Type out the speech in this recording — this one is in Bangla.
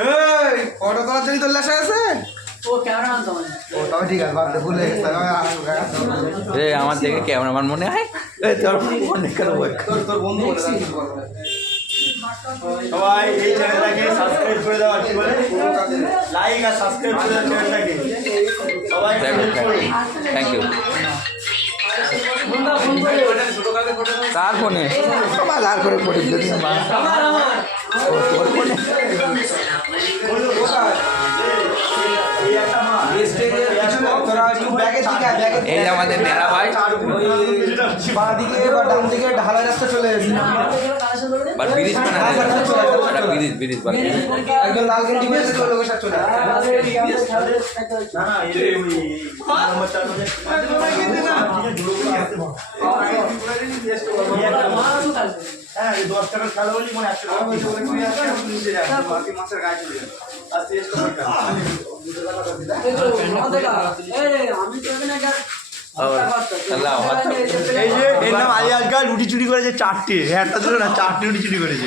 এই ফটো তোলার জন্য তোর লেখা আছে ও ক্যামেরাম্যান তো ও তবে ঠিক আছে বাদ দে ভুলে গেছে রে আমার দেখে ক্যামেরাম্যান মনে হয় এই তোর মনে করো তোর বন্ধু বলে সবাই এই চ্যানেলটাকে সাবস্ক্রাইব করে দাও আর কি বলে লাইক আর সাবস্ক্রাইব করে দাও চ্যানেলটাকে সবাই থ্যাংক ইউ কার ফোনে আমার আর করে পড়ে দিল তোর ফোনে এই যে আমাদের নেড়া ভাই বাঁ দিকে বা ডান দিকে ঢালাই রাস্তা চলে এসেছে বাট ব্রিজ মানে ব্রিজ একদম লাল গেট দিয়ে এসে লোকের সাথে চলে না না এই নাম্বার 4 হ্যাঁ এই 10 টাকা খেলা বলি মনে 100 টাকা পয়সা করে নিয়ে আসে আপনি নিচে যান বাকি মাছের গায়ে চলে যান আর শেষ করতে এই যে এর নাম আলী আজকাল রুটি চুরি করেছে 4টে একটা ছিল না 4টে রুটি চুরি করেছে